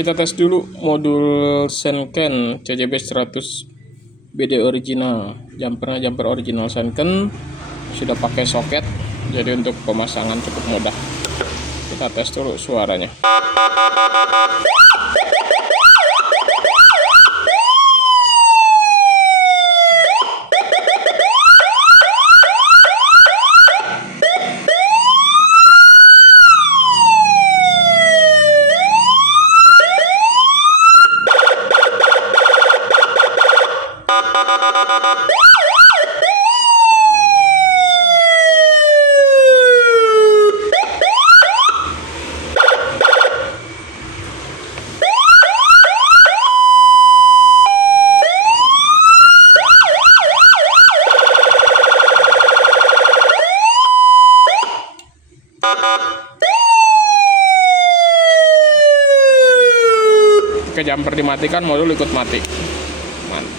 Kita tes dulu modul Senken CJB 100 BD original. Jumpernya jumper original Senken, sudah pakai soket, jadi untuk pemasangan cukup mudah. Kita tes dulu suaranya. Ke jumper dimatikan, modul ikut mati. Mantap.